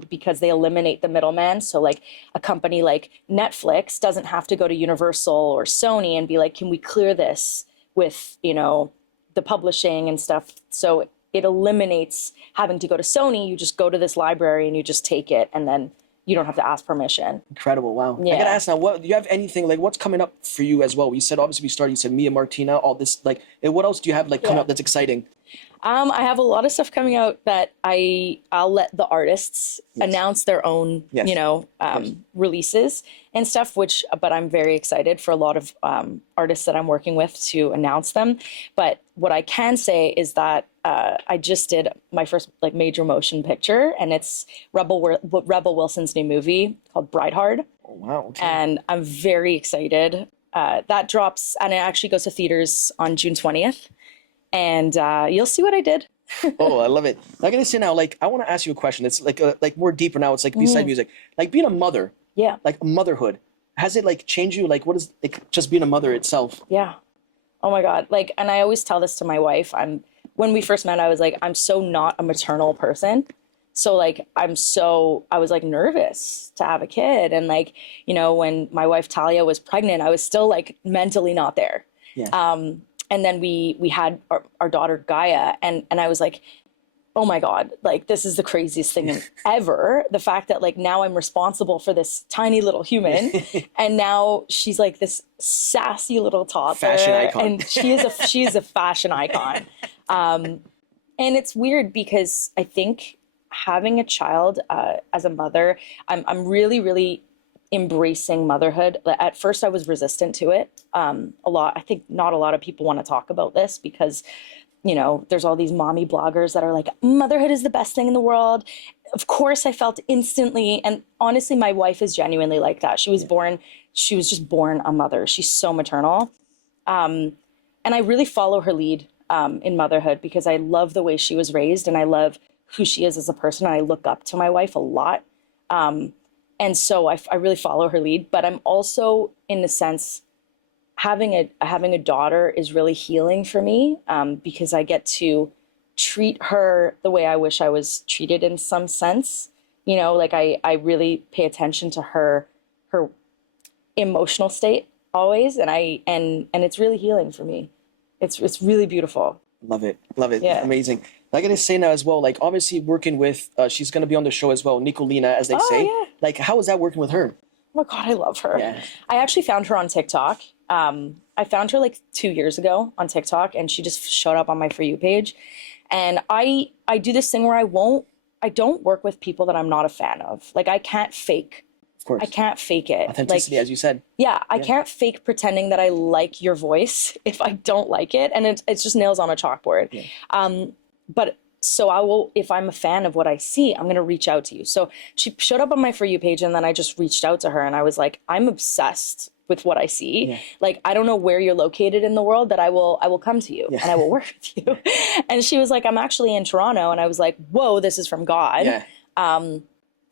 because they eliminate the middleman. So like a company like Netflix doesn't have to go to Universal or Sony and be like, can we clear this with, you know, the publishing and stuff. So it eliminates having to go to Sony. You just go to this library and you just take it, and then you don't have to ask permission. Incredible. Wow. Yeah. I gotta ask now, what do you have anything like, what's coming up for you as well? You said obviously we started, you said Mia Martina, all this, like, and what else do you have like coming up that's exciting? I have a lot of stuff coming out that I'll let the artists announce their own, you know, releases and stuff, but I'm very excited for a lot of artists that I'm working with to announce them. But what I can say is that I just did my first like major motion picture, and it's Rebel Wilson's new movie called Bride Hard. Oh, wow. Okay. And I'm very excited. That drops, and it actually goes to theaters on June 20th. And you'll see what I did. Oh, I love it. I gotta say now, like, I want to ask you a question. It's like more deeper now. It's like beside music, like being a mother. Yeah. Like motherhood. Has it like changed you? Like, what is like just being a mother itself? Yeah. Oh my God. Like, and I always tell this to my wife. When we first met, I was like, I'm so not a maternal person. So like, I was like nervous to have a kid. And like, you know, when my wife Talia was pregnant, I was still like mentally not there. Yeah. And then we had our daughter Gaia, and I was like, oh my God, like this is the craziest thing ever. The fact that like now I'm responsible for this tiny little human, and now she's like this sassy little toddler, fashion icon. and she is a fashion icon. And it's weird because I think having a child as a mother, I'm really, really embracing motherhood. At first I was resistant to it a lot. I think not a lot of people want to talk about this because, you know, there's all these mommy bloggers that are like, motherhood is the best thing in the world. Of course I felt instantly, and honestly my wife is genuinely like that. She was just born a mother. She's so maternal. And I really follow her lead in motherhood because I love the way she was raised, and I love who she is as a person. And I look up to my wife a lot. And so I really follow her lead, but I'm also, in a sense, having a daughter is really healing for me because I get to treat her the way I wish I was treated in some sense. You know, like I really pay attention to her emotional state always, and it's really healing for me. It's really beautiful. Love it. Love it. Yeah. Amazing. I gotta say now as well, like obviously working with, she's gonna be on the show as well, Nicolina, as they say. Yeah. Like, how is that working with her? Oh my God, I love her. Yeah. I actually found her on TikTok. I found her like 2 years ago on TikTok, and she just showed up on my For You page. And I do this thing where I don't work with people that I'm not a fan of. Like I can't fake. Of course. I can't fake it. Authenticity, like, as you said. Yeah, I can't fake pretending that I like your voice if I don't like it. And it's just nails on a chalkboard. Yeah. But so I will, if I'm a fan of what I see, I'm going to reach out to you. So she showed up on my For You page, and then I just reached out to her, and I was like, I'm obsessed with what I see. Yeah. Like, I don't know where you're located in the world, but I will come to you and I will work with you. And she was like, I'm actually in Toronto. And I was like, whoa, this is from God. Yeah.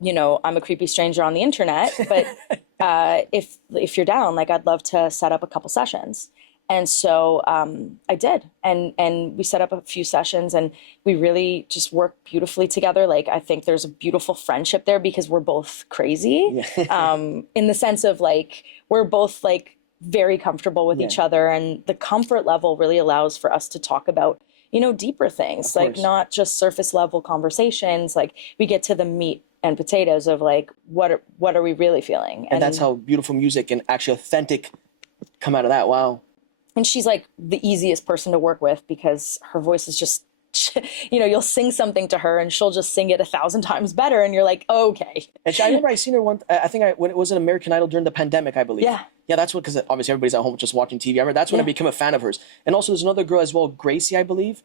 You know, I'm a creepy stranger on the internet, but if you're down, like, I'd love to set up a couple sessions. And so I did, and we set up a few sessions, and we really just worked beautifully together. Like I think there's a beautiful friendship there because we're both crazy, in the sense of like we're both like very comfortable with each other, and the comfort level really allows for us to talk about, you know, deeper things, like not just surface level conversations. Like we get to the meat and potatoes of like what are we really feeling, and that's how beautiful music and actually authentic come out of that. Wow. And she's like the easiest person to work with because her voice is just, you know, you'll sing something to her and she'll just sing it 1,000 times better. And you're like, okay. And I remember I seen her when it was an American Idol during the pandemic, I believe. Yeah. Yeah, that's what, because obviously everybody's at home just watching TV. I remember that's when I became a fan of hers. And also there's another girl as well, Gracie, I believe.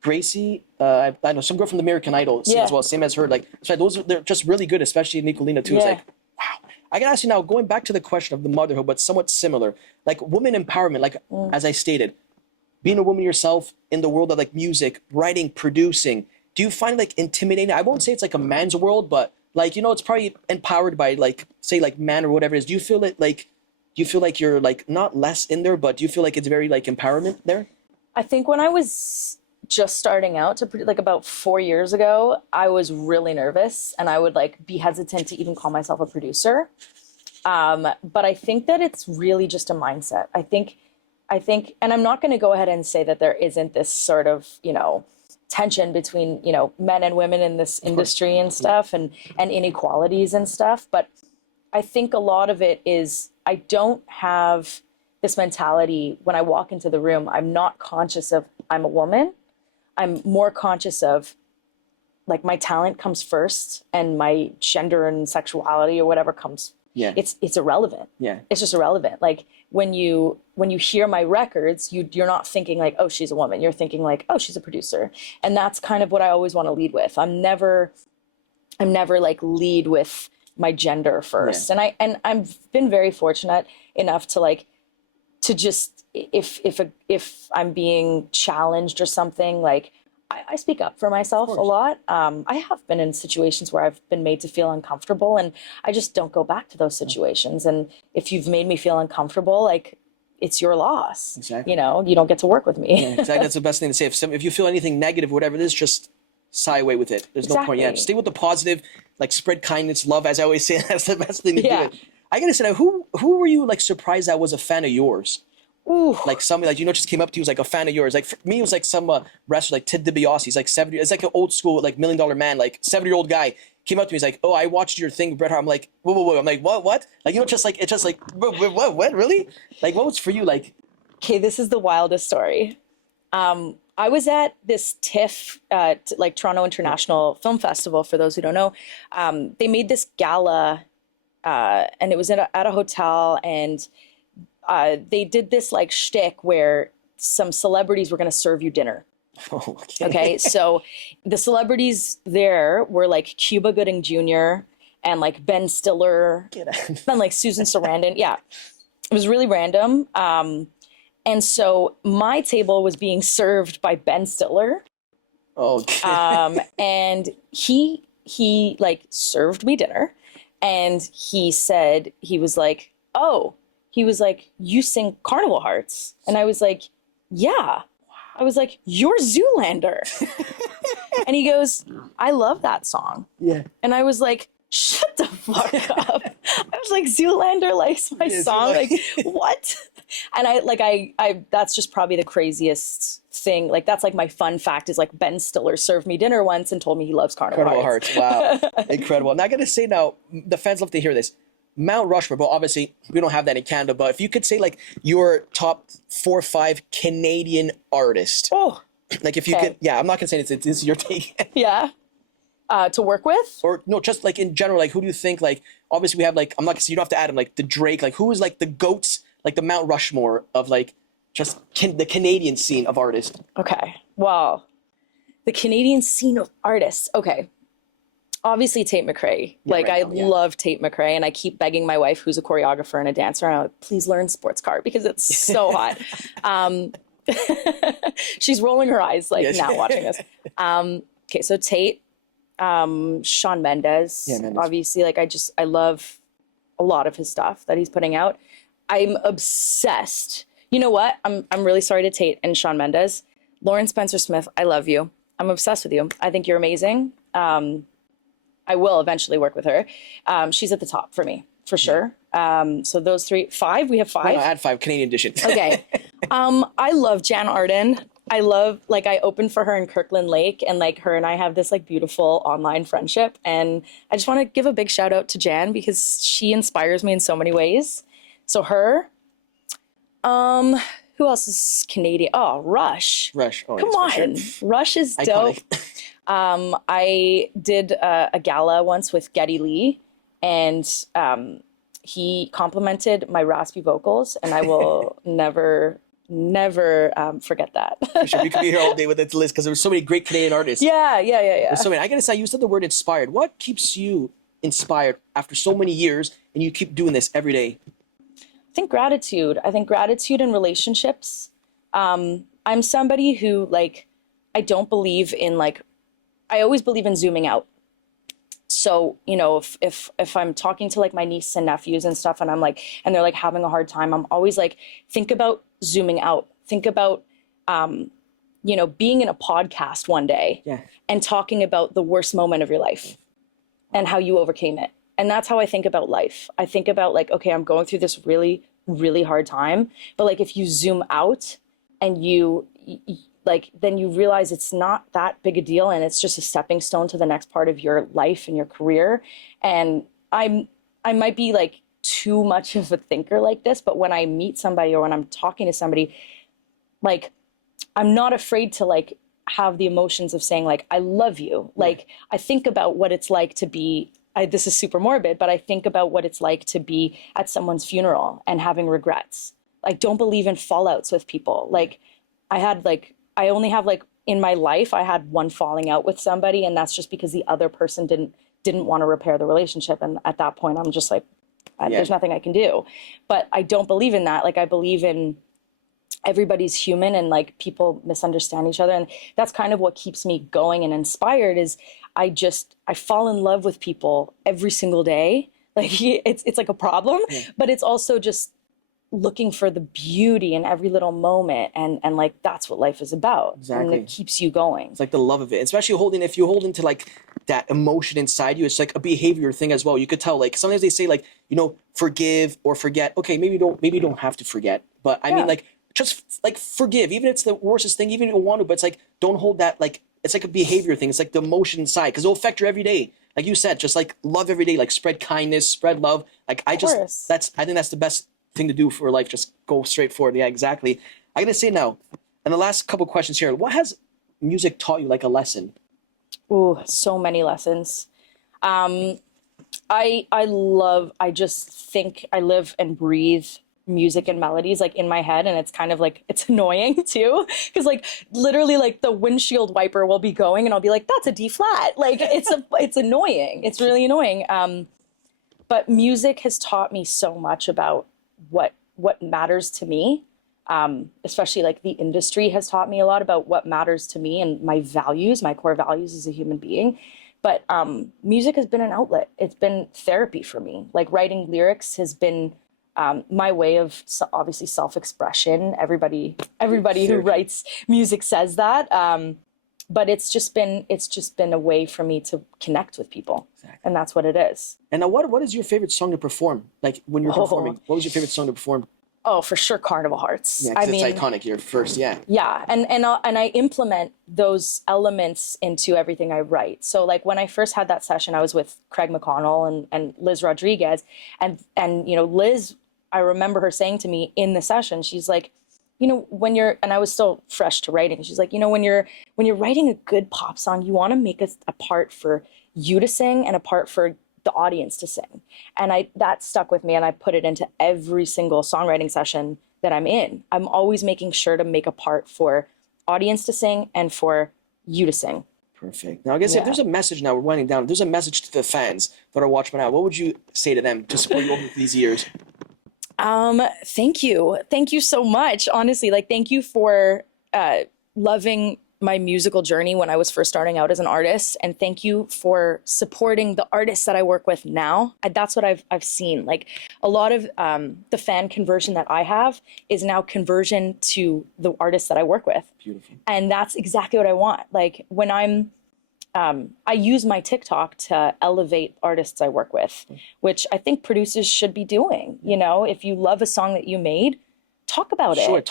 Gracie, I know some girl from the American Idol as well, same as her. Like, so they're just really good, especially Nicolina too. It's like, wow. I can ask you now, going back to the question of the motherhood, but somewhat similar, like woman empowerment, like as I stated, being a woman yourself in the world of like music, writing, producing, do you find like intimidating? I won't say it's like a man's world, but like, you know, it's probably empowered by like, say like man or whatever it is. Do you feel it like, do you feel like you're like not less in there, but do you feel like it's very like empowerment there? I think when I was just starting out like about 4 years ago, I was really nervous and I would like be hesitant to even call myself a producer. But I think that it's really just a mindset. I think, and I'm not going to go ahead and say that there isn't this sort of, you know, tension between, you know, men and women in this industry and stuff, and inequalities and stuff. But I think a lot of it is I don't have this mentality when I walk into the room. I'm not conscious of I'm a woman. I'm more conscious of like my talent comes first and my gender and sexuality or whatever comes. It's irrelevant. It's just irrelevant. Like when you hear my records, you're not thinking like, oh, she's a woman. You're thinking like, oh, she's a producer. And that's kind of what I always want to lead with. I'm never like lead with my gender first. And I've been very fortunate enough to like to just if I'm being challenged or something, like I speak up for myself a lot. I have been in situations where I've been made to feel uncomfortable, and I just don't go back to those situations. And if you've made me feel uncomfortable, like it's your loss. Exactly. You know, you don't get to work with me. Exactly. That's the best thing to say. If you feel anything negative, whatever it is, just sigh away with it. There's no point. Yeah, stay with the positive. Like spread kindness, love, as I always say. That's the best thing to do. I gotta say, now, who were you like surprised that was a fan of yours? Ooh. Like somebody like, you know, just came up to you, was like a fan of yours. Like for me, it was like some wrestler like Ted DiBiase. He's like 70. It's like an old school like $1 Million Man, like 70-year-old guy came up to me. He's like, oh, I watched your thing, Bret Hart. I'm like, whoa. I'm like, what? Like, you know, just like it's just like what really? Like, what was for you like? Okay, this is the wildest story. I was at this TIFF, like Toronto International Film Festival. For those who don't know, they made this gala, and it was at a hotel, and they did this like shtick where some celebrities were going to serve you dinner. Okay, so the celebrities there were like Cuba Gooding Jr. and like Ben Stiller and like Susan Sarandon. Yeah, it was really random. And so my table was being served by Ben Stiller. And he like served me dinner, and he said, he was like, you sing Carnival Hearts. And I was like, yeah. I was like, you're Zoolander. And he goes, I love that song. Yeah. And I was like, shut the fuck up. I was like, Zoolander likes my song. Like, what? And I that's just probably the craziest thing. Like, that's like my fun fact is like Ben Stiller served me dinner once and told me he loves Carnival Hearts. Wow. Incredible. Now I gotta say, now the fans love to hear this. Mount Rushmore, but obviously we don't have that in Canada, but if you could say like your top 4 or 5 Canadian artists. Oh. Like if you could, yeah, I'm not gonna say this is your take. Yeah. To work with? Or no, just like in general, like who do you think, like obviously we have like, I'm not gonna say, you don't have to add them, like the Drake, like who is like the GOATs, like the Mount Rushmore of like just the Canadian scene of artists? Okay. Well, the Canadian scene of artists. Okay. Obviously Tate McRae. I love Tate McRae, and I keep begging my wife, who's a choreographer and a dancer, and I'm like, please learn sports car because it's so hot. She's rolling her eyes now watching this. Okay, so Tate, Shawn Mendes, obviously, I love a lot of his stuff that he's putting out. I'm obsessed. You know what? I'm really sorry to Tate and Shawn Mendes. Lauren Spencer Smith, I love you. I'm obsessed with you. I think you're amazing. I will eventually work with her. She's at the top for me, for sure. So those five, we have five. No, add five, Canadian edition. Okay. I love Jan Arden. I love, like, I opened for her in Kirkland Lake, and like her and I have this like beautiful online friendship. And I just want to give a big shout out to Jan because she inspires me in so many ways. So her, who else is Canadian? Oh, Rush. Rush. Oh, Come yes, on. sure. Rush is Iconic. dope. I did a gala once with Geddy Lee, and he complimented my raspy vocals, and I will never forget that. For sure. We could be here all day with this list because there were so many great Canadian artists. Yeah. There's so many. I gotta say, you said the word inspired. What keeps you inspired after so many years and you keep doing this every day? I think gratitude. In relationships. I'm somebody who, like, I don't believe in, like, I always believe in zooming out. So, you know, if I'm talking to like my nieces and nephews and stuff, and I'm like, and they're like having a hard time, I'm always like, think about zooming out. Think about, you know, being in a podcast one day and talking about the worst moment of your life and how you overcame it. And that's how I think about life. I think about, like, okay, I'm going through this really, really hard time, but like if you zoom out and you like, then you realize it's not that big a deal, and it's just a stepping stone to the next part of your life and your career. And I might be like too much of a thinker like this, but when I meet somebody or when I'm talking to somebody, like, I'm not afraid to like have the emotions of saying like, I love you. Like, I think about what it's like to be, this is super morbid, but I think about what it's like to be at someone's funeral and having regrets. Like, don't believe in fallouts with people. Like, I only have, like, in my life, I had one falling out with somebody, and that's just because the other person didn't want to repair the relationship. And at that point, I'm just like, there's nothing I can do. But I don't believe in that. Like, I believe in everybody's human, and like people misunderstand each other. And that's kind of what keeps me going and inspired is I fall in love with people every single day. Like, it's like a problem, but it's also just looking for the beauty in every little moment, and like that's what life is about. Exactly. And it keeps you going. It's like the love of it, especially if you hold into like that emotion inside you. It's like a behavior thing as well. You could tell, like, sometimes they say, like, you know, forgive or forget. Okay, maybe you don't have to forget, but I mean, like, just like forgive, even if it's the worstest thing, even if you don't want to, but it's like, don't hold that, like, it's like a behavior thing. It's like the emotion inside, because it'll affect your every day. Like you said, just like love every day, like spread kindness, spread love. Like, I think that's the best thing to do for life. Just go straight forward. Yeah, exactly. I gotta say now, and the last couple questions here, what has music taught you, like a lesson? Ooh, so many lessons. I just think I live and breathe music and melodies, like, in my head, and it's kind of like, it's annoying too, because like literally, like, the windshield wiper will be going and I'll be like, that's a D flat. Like, it's annoying. It's really annoying. But music has taught me so much about what matters to me. Especially like the industry has taught me a lot about what matters to me and my values, my core values as a human being. But music has been an outlet. It's been therapy for me. Like, writing lyrics has been my way of obviously self-expression. Everybody who writes music says that. But it's just been a way for me to connect with people. Exactly. And that's what it is. And now, what is your favorite song to perform? Like, when you're performing, what was your favorite song to perform? Oh, for sure, Carnival Hearts. Yeah, I mean, it's iconic. Your first, Yeah, and I implement those elements into everything I write. So, like, when I first had that session, I was with Craig McConnell and Liz Rodriguez, and you know, Liz, I remember her saying to me in the session, she's like, you know, and I was still fresh to writing. She's like, you know, when you're writing a good pop song, you want to make a part for you to sing and a part for the audience to sing. And that stuck with me, and I put it into every single songwriting session that I'm in. I'm always making sure to make a part for audience to sing and for you to sing. Perfect. Now, I guess if there's a message, now we're winding down, if there's a message to the fans that are watching now, what would you say to them to support you over these years? Thank you so much. Honestly, like, thank you for loving my musical journey when I was first starting out as an artist, and thank you for supporting the artists that I work with now. That's what I've seen. Like a lot of the fan conversion that I have is now conversion to the artists that I work with. Beautiful. And that's exactly what I want. Like when I use my TikTok to elevate artists I work with, which I think producers should be doing. You know, if you love a song that you made, talk about it. Sure,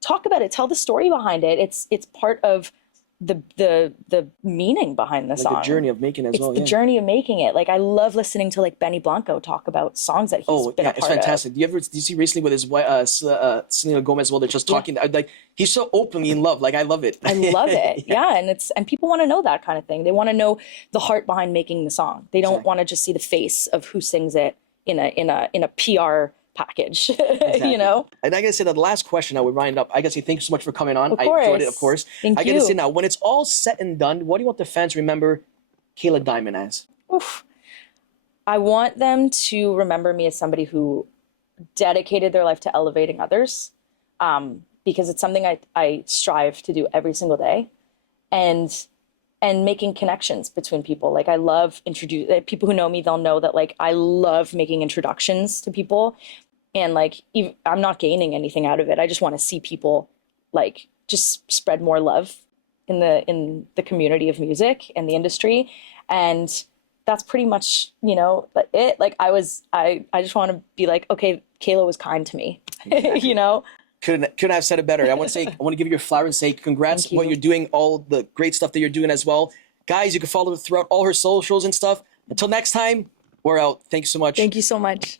talk about it. Tell the story behind it. It's part of the meaning behind the song. The journey of making it as well. It's the journey of making it. Like I love listening to like Benny Blanco talk about songs that he's been a part it's fantastic. of. Did you see recently with his wife, Selena Gomez as well? They're just talking. Like he's so openly in love. Like I love it. I love it. Yeah, and people want to know that kind of thing. They want to know the heart behind making the song. They don't want to just see the face of who sings it in a PR package. You know. And I gotta say that the last question I would wind up. I gotta say thank you so much for coming on. Of course. I enjoyed it, of course. Thank you. I gotta say now, when it's all set and done, what do you want the fans to remember Kayla Diamond as? Oof. I want them to remember me as somebody who dedicated their life to elevating others, because it's something I strive to do every single day, and making connections between people. Like I love people who know me, they'll know that like I love making introductions to people, and like I'm not gaining anything out of it. I just want to see people like just spread more love in the community of music and the industry, and that's pretty much, you know, it. Like I just want to be like, okay, Kayla was kind to me. You know. Couldn't have said it better. I want to give you a flower and say congrats on what you're doing, all the great stuff that you're doing as well. Guys, you can follow her throughout all her socials and stuff. Until next time, we're out. Thank you so much. Thank you so much.